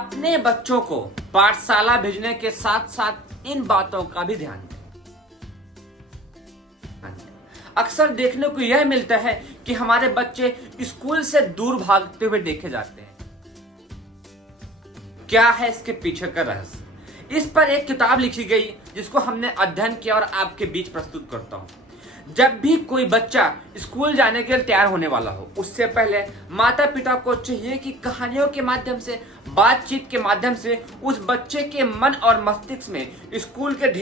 अपने बच्चों को पाठशाला भेजने के साथ साथ इन बातों का भी ध्यान दें। अक्सर देखने को यह मिलता है कि हमारे बच्चे स्कूल से दूर भागते हुए देखे जाते हैं। क्या है इसके पीछे का रहस्य? इस पर एक किताब लिखी गई जिसको हमने अध्ययन किया और आपके बीच प्रस्तुत करता हूं। जब भी कोई बच्चा स्कूल जाने के लिए तैयार होने वाला हो, उससे पहले माता पिता को चाहिए कि कहानियों के माध्यम से, बातचीत के माध्यम से उस बच्चे के मन और मस्तिष्क में स्कूल के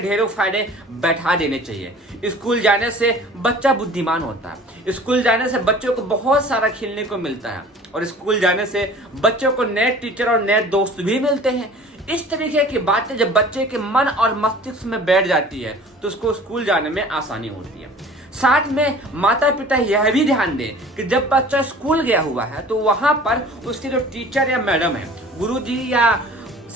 ढेरों फायदे बैठा देने चाहिए। स्कूल जाने से बच्चा बुद्धिमान होता है, स्कूल जाने से बच्चों को बहुत सारा खेलने को मिलता है और स्कूल जाने से बच्चों को नए टीचर और नए दोस्त भी मिलते हैं। इस तरीके की बातें जब बच्चे के मन और मस्तिष्क में बैठ जाती है तो उसको स्कूल जाने में आसानी होती है। साथ में माता पिता यह भी ध्यान दें कि जब बच्चा स्कूल गया हुआ है तो वहां पर उसके जो टीचर या मैडम है, गुरुजी या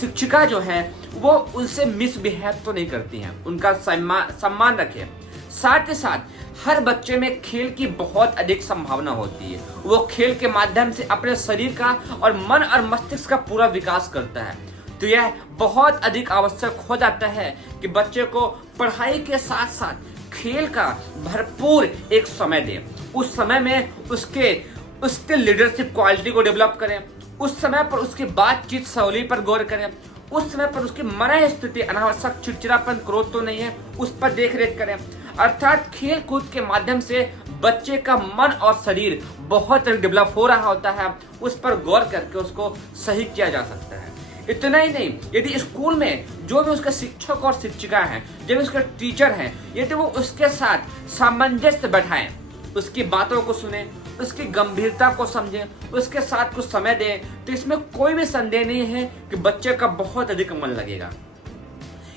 शिक्षिका जो है, वो उनसे मिसबिहेव तो नहीं करती हैं, उनका सम्मान रखें। साथ ही साथ हर बच्चे में खेल की बहुत अधिक संभावना होती है। वो खेल के माध्यम से अपने शरीर का और मन और मस्तिष्क का पूरा विकास करता है। तो यह बहुत अधिक आवश्यक हो जाता है कि बच्चे को पढ़ाई के साथ साथ खेल का भरपूर एक समय दें। उस समय में उसके लीडरशिप क्वालिटी को डेवलप करें, उस समय पर उसकी बातचीत शैली पर गौर करें, उस समय पर उसकी मन स्थिति, अनावश्यक चिड़चिड़ापन, क्रोध तो नहीं है, उस पर देख रेख करें। अर्थात खेल कूद के माध्यम से बच्चे का मन और शरीर बहुत डेवलप हो रहा होता है, उस पर गौर करके उसको सही किया जा सकता है। इतना ही नहीं, यदि स्कूल में जो भी उसके शिक्षक और शिक्षिका हैं, जो भी उसके टीचर हैं, यदि वो उसके साथ सामंजस्य बैठाएं, उसकी बातों को सुने, उसकी गंभीरता को समझें, उसके साथ कुछ समय दें, तो इसमें कोई भी संदेह नहीं है कि बच्चे का बहुत अधिक मन लगेगा।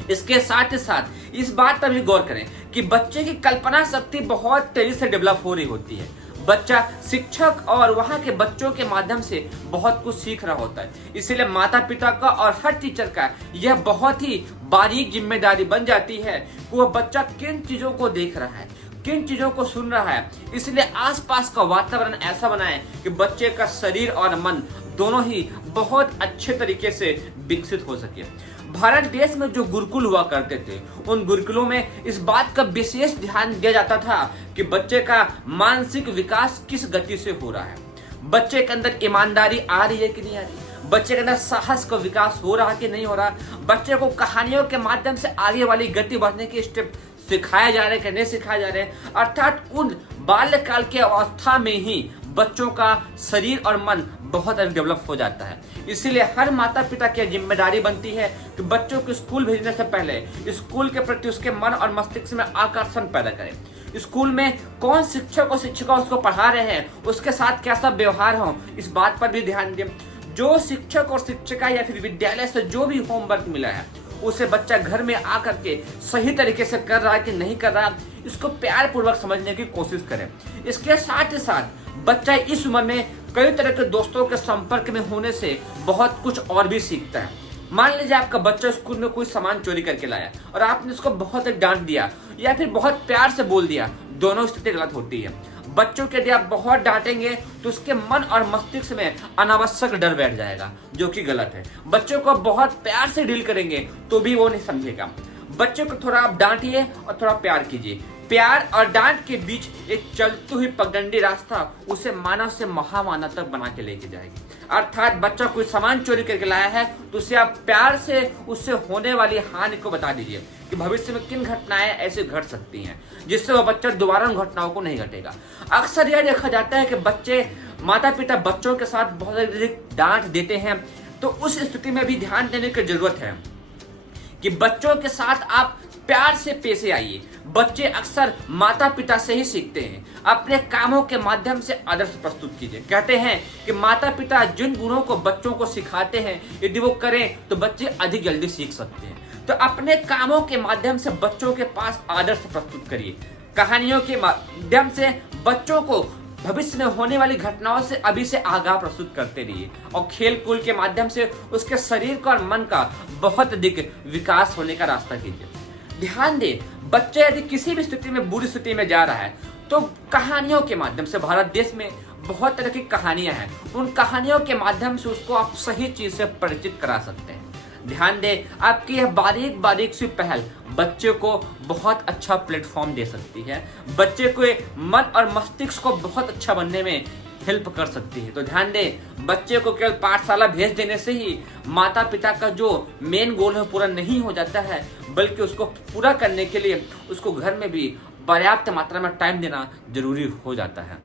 इसके साथ ही साथ इस बात पर भी गौर करें कि बच्चे की कल्पना शक्ति बहुत तेजी से डेवलप हो रही होती है। बच्चा शिक्षक और वहां के बच्चों के माध्यम से बहुत कुछ सीख रहा होता है। इसीलिए माता पिता का और हर टीचर का यह बहुत ही बारीक जिम्मेदारी बन जाती है कि वह बच्चा किन चीजों को देख रहा है, किन चीजों को सुन रहा है। इसलिए आसपास का वातावरण ऐसा बनाएं कि बच्चे का शरीर और मन दोनों ही बहुत अच्छे तरीके से विकसित हो सके। भारत देश में जो गुरुकुल हुआ करते थे, उन गुरुकुलों में इस बात का विशेष ध्यान दिया जाता था कि बच्चे का मानसिक विकास किस गति से हो रहा है, बच्चे के अंदर ईमानदारी आ रही है कि नहीं आ रही, बच्चे के अंदर साहस का विकास हो रहा कि नहीं हो रहा, बच्चे को कहानियों के माध्यम से आगे वाली गति बढ़ने के स्टेप सिखाया जा रहे कि नहीं सिखाया जा रहे। अर्थात उन बाल्यकाल की अवस्था में ही बच्चों का शरीर और मन बहुत अधिक डेवलप हो जाता है। इसीलिए हर माता पिता की जिम्मेदारी बनती है कि बच्चों को स्कूल भेजने से पहले स्कूल के प्रति उसके मन और मस्तिष्क में आकर्षण पैदा करें। स्कूल में कौन शिक्षक और शिक्षिका उसको पढ़ा रहे हैं, उसके साथ कैसा व्यवहार हो, इस बात पर भी ध्यान दें। जो शिक्षक और शिक्षिका या फिर विद्यालय से जो भी होमवर्क मिला है, उसे बच्चा घर में आकर के सही तरीके से कर रहा है कि नहीं कर रहा, इसको प्यार पूर्वक समझने की कोशिश करें। इसके साथ ही साथ बच्चा इस उम्र में कई तरह के दोस्तों के संपर्क में होने से बहुत कुछ और भी सीखता है। मान लीजिए आपका बच्चा स्कूल में कोई सामान चोरी करके लाया और आपने उसको बहुत डांट दिया या फिर बहुत प्यार से बोल दिया, दोनों स्थिति गलत होती है। बच्चों के यदि आप बहुत डांटेंगे तो उसके मन और मस्तिष्क में अनावश्यक डर बैठ जाएगा, जो कि गलत है। बच्चों को बहुत प्यार से डील करेंगे तो भी वो नहीं समझेगा। बच्चों को थोड़ा आप डांटिए और थोड़ा प्यार कीजिए। प्यार और डांट के बीच एक चलती हुई पगडंडी रास्ता उसे मानव से महामानव तक बना के लेके जाएगी। अर्थात बच्चा कोई सामान चोरी करके लाया है तो उसे आप प्यार से उससे होने वाली हानि को बता दीजिए कि भविष्य में किन घटनाएं ऐसे घट सकती हैं, जिससे वह बच्चा दोबारा उन घटनाओं को नहीं घटेगा। अक्सर यह देखा जाता है कि बच्चे, माता पिता बच्चों के साथ बहुत अधिक डांट देते हैं, तो उस स्थिति में भी ध्यान देने की जरूरत है कि बच्चों के साथ आप प्यार से पेश आइए। बच्चे अक्सर माता पिता से ही सीखते हैं। अपने कामों के माध्यम से आदर्श प्रस्तुत कीजिए। कहते हैं कि माता पिता जिन गुणों को बच्चों को सिखाते हैं, यदि वो करें तो बच्चे अधिक जल्दी सीख सकते हैं। तो अपने कामों के माध्यम से बच्चों के पास आदर्श प्रस्तुत करिए। कहानियों के माध्यम से बच्चों को भविष्य में होने वाली घटनाओं से अभी से आगाह प्रस्तुत करते रहिए और खेल कूद के माध्यम से उसके शरीर का और मन का बहुत अधिक विकास होने का रास्ता कीजिए। ध्यान दें, बच्चे यदि किसी भी स्थिति में बुरी स्थिति में जा रहा है तो कहानियों के माध्यम से, भारत देश में बहुत तरह की कहानियां हैं, उन कहानियों के माध्यम से उसको आप सही चीज से परिचित करा सकते हैं। ध्यान दें, आपकी यह बारीक बारीक सी पहल बच्चे को बहुत अच्छा प्लेटफॉर्म दे सकती है, बच्चे के मन और मस्तिष्क को बहुत अच्छा बनने में हेल्प कर सकती है। तो ध्यान दें, बच्चे को केवल पाठशाला भेज देने से ही माता पिता का जो मेन गोल है पूरा नहीं हो जाता है, बल्कि उसको पूरा करने के लिए उसको घर में भी पर्याप्त मात्रा में टाइम देना जरूरी हो जाता है।